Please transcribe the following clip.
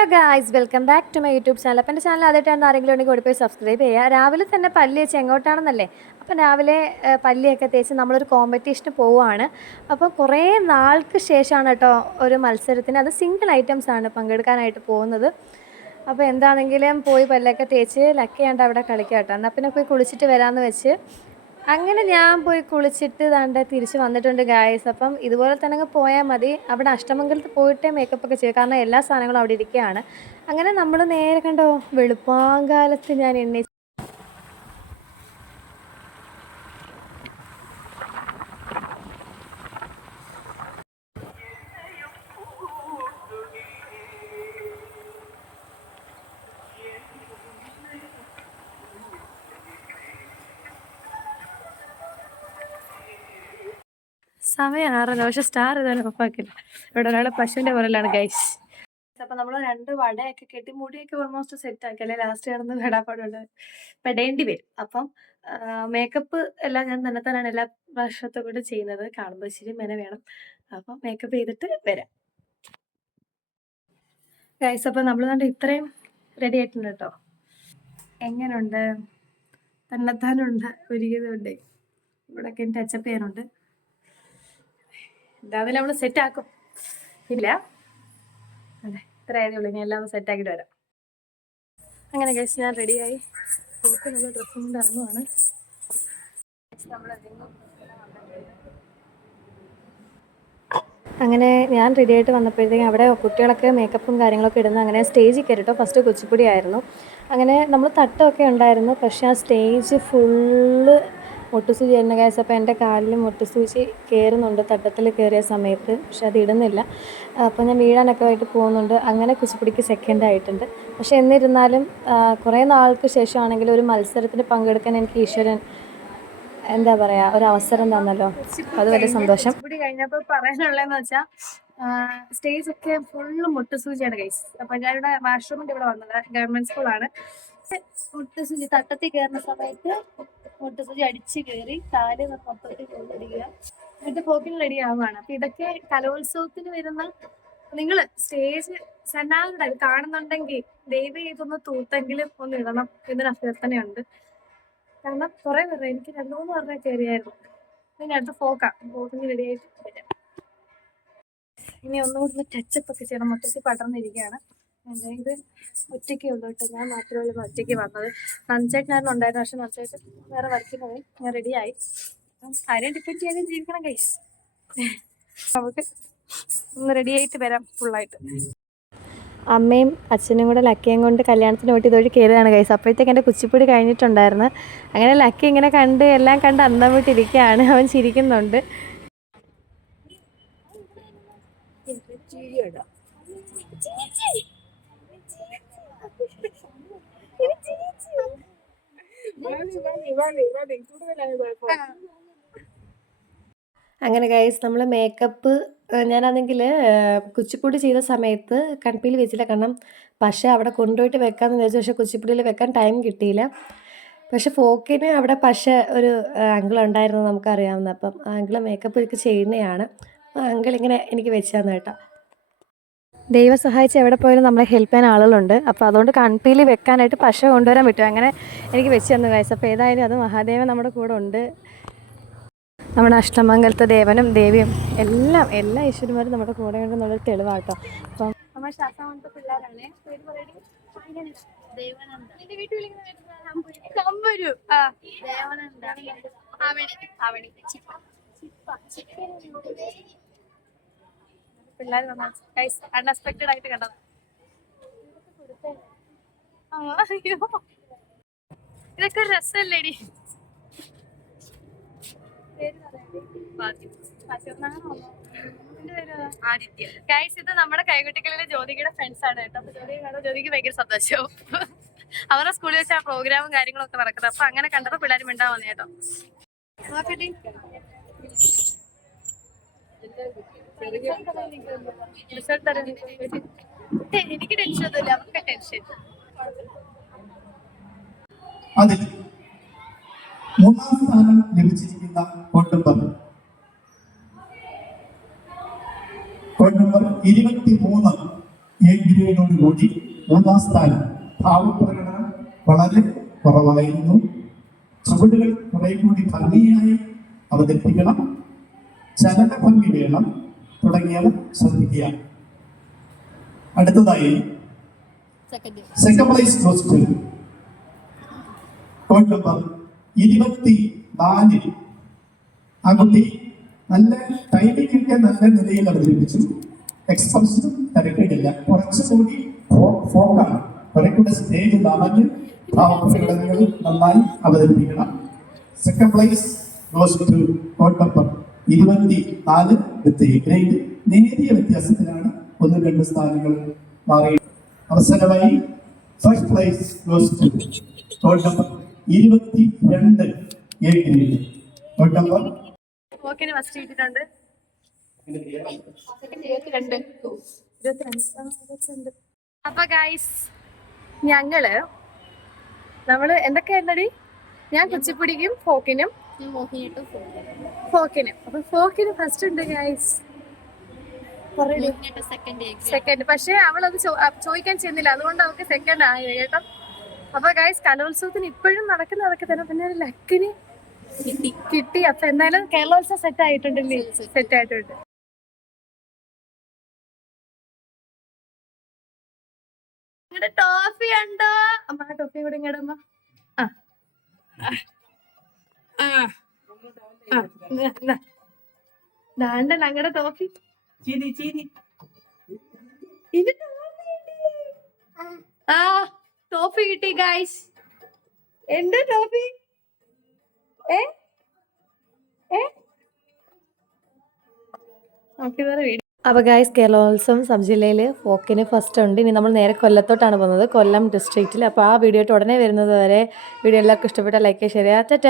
Hello guys, welcome back to my YouTube channel. അപ്പോൾ എൻ്റെ channel ആദ്യമായിട്ടാണ് ആരെങ്കിലും ഉണ്ടെങ്കിൽ ഓടി പോയി സബ്സ്ക്രൈബ് ചെയ്യുക. രാവിലെ തന്നെ പല്ല് തേച്ച് എങ്ങോട്ടാണെന്നല്ലേ? അപ്പോൾ രാവിലെ പല്ലിയൊക്കെ തേച്ച് നമ്മളൊരു കോമ്പറ്റീഷന് പോവുകയാണ്. അപ്പോൾ കുറേ നാൾക്ക് ശേഷമാണ് കേട്ടോ ഒരു മത്സരത്തിന്, അത് സിംഗിൾ ഐറ്റംസാണ് പങ്കെടുക്കാനായിട്ട് പോകുന്നത്. അപ്പോൾ എന്താണെങ്കിലും പോയി പല്ലൊക്കെ തേച്ച് ലക്കിയാണ്ട് അവിടെ കളിക്കാം കേട്ടോ. എന്നാൽ പിന്നെ പോയി കുളിച്ചിട്ട് വരാമെന്ന് വെച്ച് അങ്ങനെ ഞാൻ പോയി കുളിച്ചിട്ട് ദാണ്ട് തിരിച്ച് വന്നിട്ടുണ്ട് ഗായ്സ്. അപ്പം ഇതുപോലെ തന്നെ അങ്ങ് പോയാൽ മതി. അവിടെ അഷ്ടമംഗലത്ത് പോയിട്ടേ മേക്കപ്പൊക്കെ ചെയ്യും, കാരണം എല്ലാ സാധനങ്ങളും അവിടെ ഇരിക്കുകയാണ്. അങ്ങനെ നമ്മൾ നേരെ കണ്ടോ വെളുപ്പാങ്കാലത്ത് ഞാൻ സമയം 6:30, പക്ഷെ സ്റ്റാർ ഇതാണ് ഉറപ്പാക്കില്ല. ഇവിടെ ഒരാളെ പശുവിൻ്റെ പുറയിലാണ് ഗൈസ്. അപ്പോൾ നമ്മൾ 2 വടയൊക്കെ കെട്ടി മുടിയൊക്കെ ഓൾമോസ്റ്റ് സെറ്റ് ആക്കി, അല്ലെ ലാസ്റ്റ് കിടന്ന് പെടാപ്പാടുണ്ട്, പെടേണ്ടി വരും. അപ്പം മേക്കപ്പ് എല്ലാം ഞാൻ തന്നെത്താനാണ് എല്ലാ പ്രാവശ്യത്തെ കൂടെ ചെയ്യുന്നത്. കാണുമ്പോൾ ഇച്ചിരി മെന വേണം. അപ്പം മേക്കപ്പ് ചെയ്തിട്ട് വരാം ഗൈസ്. അപ്പം നമ്മൾ കണ്ട് ഇത്രയും റെഡി ആയിട്ടുണ്ട് കേട്ടോ. എങ്ങനെയുണ്ട്? തന്നെത്താനുണ്ട്, ഒരുങ്ങിയതുണ്ട്. ഇവിടെയൊക്കെ ടച്ചപ്പ് ചെയ്യാനുണ്ട്. എന്തായാലും നമ്മൾ സെറ്റ് ആക്കും. ഇല്ല അതെ, ഇത്ര ആയതേ ഉള്ളൂ. ഞാൻ എല്ലാം സെറ്റ് ആക്കിയിട്ട് വരാം. അങ്ങനെ ഗൈസ് ഞാൻ റെഡിയായി. നല്ല ഡ്രസ്സും കൊണ്ട് ഇറങ്ങുവാണ്. അങ്ങനെ ഞാൻ റെഡി ആയിട്ട് വന്നപ്പോഴത്തേക്കും അവിടെ കുട്ടികളൊക്കെ മേക്കപ്പും കാര്യങ്ങളൊക്കെ ഇടുന്നു. അങ്ങനെ സ്റ്റേജിൽ കയറിട്ടോ. ഫസ്റ്റ് കുച്ചിപ്പുടി ആയിരുന്നു. അങ്ങനെ നമ്മൾ തട്ടമൊക്കെ ഉണ്ടായിരുന്നു, പക്ഷേ ആ സ്റ്റേജ് ഫുള്ള് മുട്ടുസൂചി ആയിരുന്നു ഗൈസ്. അപ്പോൾ എൻ്റെ കാലിൽ മുട്ടുസൂചി കയറുന്നുണ്ട് തട്ടത്തിൽ കയറിയ സമയത്ത്, പക്ഷെ അത് ഇടുന്നില്ല. അപ്പോൾ ഞാൻ വീഴാനൊക്കെ ആയിട്ട് പോകുന്നുണ്ട്. അങ്ങനെ കുച്ചിപ്പുടിക്ക് സെക്കൻഡ് ആയിട്ടുണ്ട്. പക്ഷെ എന്നിരുന്നാലും കുറേ നാൾക്ക് ശേഷമാണെങ്കിൽ ഒരു മത്സരത്തിന് പങ്കെടുക്കാൻ എനിക്ക് ഈശ്വരൻ എന്താ പറയാ ഒരു അവസരം തന്നല്ലോ. അത് വലിയ സന്തോഷം. കുച്ചിപ്പുടി കഴിഞ്ഞപ്പോൾ പറയാനുള്ളതെന്ന് വെച്ചാൽ സ്റ്റേജ് ഒക്കെ ഫുള്ള് മുട്ടുസൂചിയാണ് ഗൈസ്. അപ്പൊ ഞാനിവിടെ വാഷ്റൂമിന്റെ ഇവിടെ വന്നത് ഗവൺമെന്റ് സ്കൂളാണ്. മുട്ടുസൂചി തട്ടത്തിൽ കയറുന്ന സമയത്ത് മുട്ടുസൂചി അടിച്ച് കയറി കാല് മൊത്തത്തിൽ കൊണ്ടിരിക്കുക, എന്നിട്ട് പോക്കിന് റെഡി ആവുകയാണ്. അപ്പൊ ഇതൊക്കെ കലോത്സവത്തിന് വരുന്ന നിങ്ങള് സ്റ്റേജ് സന്നാഹം കാണുന്നുണ്ടെങ്കിൽ ദയവ് ഇതൊന്ന് തൂത്തെങ്കിലും ഒന്ന് ഇടണം എന്നൊരു അഭ്യർത്ഥനയുണ്ട്. കാരണം കുറെ പേര്, എനിക്ക് 2-3 പറഞ്ഞ കയറിയായിരുന്നു. പിന്നെ അടുത്ത് പോക്കിന് റെഡി ആയിട്ട് വരാം. ഇനി ഒന്നുകൂടി ടച്ചപ്പ് ഒക്കെ ചെയ്യണം. മൊത്തത്തിൽ പടർന്നിരിക്കുകയാണ്. ഇത് ഒറ്റയ്ക്കേ ഉള്ളൂ കേട്ടോ, ഞാൻ മാത്രമേ ഉള്ളൂ ഒറ്റയ്ക്ക് വന്നത്. നഞ്ചേട്ടനായിരുന്നു, പക്ഷെ നഞ്ചേട്ടൻ വേറെ വർക്കിന് പോയി. ഞാൻ റെഡിയായി. ആരെയും ഡിപ്പെൻഡ് ചെയ്യാനും ജീവിക്കണം ഗൈസ്. നമുക്ക് ഒന്ന് റെഡി ആയിട്ട് വരാം ഫുള്ളായിട്ട്. അമ്മയും അച്ഛനും കൂടെ ലക്കിയും കൊണ്ട് കല്യാണത്തിന് പോയിട്ട് ഇതുവഴി കയറുകയാണ് ഗൈസ്. അപ്പോഴത്തേക്ക് എൻ്റെ കുച്ചിപ്പുടി കഴിഞ്ഞിട്ടുണ്ടായിരുന്നു. അങ്ങനെ ലക്കി ഇങ്ങനെ കണ്ട് എല്ലാം കണ്ട് അന്തം വിട്ടിരിക്കുകയാണ്. അവൻ ചിരിക്കുന്നുണ്ട്. അങ്ങനെ ഗൈസ് നമ്മൾ മേക്കപ്പ് ഞാനാണെങ്കിൽ കുച്ചിപ്പുടി ചെയ്ത സമയത്ത് കൺപീൽ വെച്ചില്ല, കാരണം പക്ഷേ അവിടെ കൊണ്ടുപോയിട്ട് വെക്കാമെന്ന് വിചാരിച്ചു. പക്ഷേ കുച്ചിപ്പുടിയിൽ വെക്കാൻ ടൈം കിട്ടിയില്ല. പക്ഷെ ഫോക്കിന് അവിടെ പക്ഷേ ഒരു അങ്കിൾ ഉണ്ടായിരുന്നു നമുക്കറിയാവുന്ന. അപ്പം ആ അങ്കിൾ മേക്കപ്പ് ഒക്കെ ചെയ്യുന്നതാണ്. ആ അങ്കിൾ ഇങ്ങനെ എനിക്ക് വെച്ച് തന്നു കേട്ടോ. ദൈവം സഹായിച്ച് എവിടെ പോയാലും നമ്മളെ ഹെൽപ്പ് ചെയ്യാൻ ആളുകളുണ്ട്. അപ്പോൾ അതുകൊണ്ട് കൺപീലി വെക്കാനായിട്ട് പശ കൊണ്ടുവരാൻ പറ്റും. അങ്ങനെ എനിക്ക് വെച്ച് തന്നു ഗൈസ്. അപ്പോൾ ഏതായാലും അത് മഹാദേവൻ നമ്മുടെ കൂടെ ഉണ്ട്. നമ്മുടെ അഷ്ടമംഗലത്തെ ദേവനും ദേവിയും എല്ലാ ഈശ്വരന്മാരും നമ്മുടെ കൂടെ ഉണ്ടെന്നുള്ളൊരു തെളിവാട്ടോ. അപ്പം നമ്മൾ ശാസ്താമംഗലത്തെ പിള്ളേരാണ്. പിള്ളേർ അൺഎക്സ്പെക്റ്റഡ് ആയിട്ട് കണ്ടത്. ഇതൊക്കെ ഒരു രസമല്ലേടി. ഗൈസ് ഇത് നമ്മുടെ കൈകുട്ടികളിലെ ജ്യോതികയുടെ ഫ്രണ്ട്സ് ആണ് കേട്ടോ. അപ്പൊ ജ്യോതിക്ക് ഭയങ്കര സന്തോഷവും. അവരുടെ സ്കൂളിൽ വെച്ച് ആ പ്രോഗ്രാമും കാര്യങ്ങളൊക്കെ നടക്കുന്നത്. അപ്പൊ അങ്ങനെ കണ്ടപ്പോ പിള്ളേർ മിണ്ടാൻ വന്നു കേട്ടോ. എനിക്ക് ടെൻഷൻ ഒന്നുമില്ല, അവർക്ക് ടെൻഷൻ. അതിൽ 3ാം സ്ഥാനം ലഭിച്ചിരിക്കുന്ന കോഡ് നമ്പർ 23 എ ഗ്രേഡോടുകൂടി 3-ാം സ്ഥാനം. ഭാവപ്രകടനം വളരെ കുറവായിരുന്നു. ചുവടുകൾ കുറെ കൂടി ഭംഗിയായി അവതരിപ്പിക്കണം, ചലനഭംഗി വേണം തുടങ്ങിയവ ശ്രദ്ധിക്കുക. അടുത്തതായി second place goes to code number 24. ആ കുട്ടി നല്ല ടൈമിംഗ് ഒക്കെ നല്ല നിലയിൽ അവതരിപ്പിച്ചു. എക്സ്പ്രഷനും തിരക്കിടില്ല, കുറച്ചുകൂടി ഫോക്കാണ്. കുറെ കൂടെ സ്റ്റേജ് നടന്ന് ഭാവപ്രകടനങ്ങൾ നന്നായി അവതരിപ്പിക്കണം. Second place goes to code number 24 with A grade. നേരിയ വ്യത്യാസത്തിലാണ് 1-2 സ്ഥാനങ്ങൾ മാറി. അവസാനമായി first place goes to code number 22 A grade. Code number okay first കിട്ടിയിട്ടുണ്ട്. 22. അപ്പൊ ഗൈസ് നമ്മള് എന്തൊക്കെയായിരുന്നടി? ഞാൻ കുച്ചിപ്പുടിക്കും ഫോക്കിനും അപ്പൊ ഫോക്കിന് ഫസ്റ്റ് ഉണ്ട് ഗൈസ്. സെക്കൻഡ്, പക്ഷെ അവളത് ചോദിക്കാൻ ചെന്നില്ല, അതുകൊണ്ട് അവൾക്ക് സെക്കൻഡ് ആയത് കേട്ടോ. അപ്പൊ ഗൈസ് കലോത്സവത്തിന് ഇപ്പോഴും നടക്കുന്ന തന്നെ, പിന്നെ ഒരു ലക്കിന് കിട്ടി. അപ്പൊ എന്തായാലും കേരളോത്സവം സെറ്റ് ആയിട്ടുണ്ട്. നിങ്ങളുടെ ടോഫി ഉണ്ടോ അമ്മ? ടോഫി കൂടെ ഇങ്ങടമ്മ. ദാണ്ട ഞങ്ങളുടെ ടോഫി. ടോഫി കിട്ടി ഗൈസ്. എന്റെ ടോഫി അപ്പോൾ ഗൈസ് കേരളോത്സവം സബ് ജില്ലയിൽ ഫോക്കിന് ഫസ്റ്റ് ഉണ്ട്. ഇനി നമ്മൾ നേരെ കൊല്ലത്തോട്ടാണ് പോകുന്നത്, കൊല്ലം ഡിസ്ട്രിക്റ്റിൽ. അപ്പോൾ ആ വീഡിയോ ഉടനെ വരുന്നത് വരെ വീഡിയോ എല്ലാവർക്കും ഇഷ്ടപ്പെട്ട ലൈക്ക് ഷെയർ ചെയ്യുക.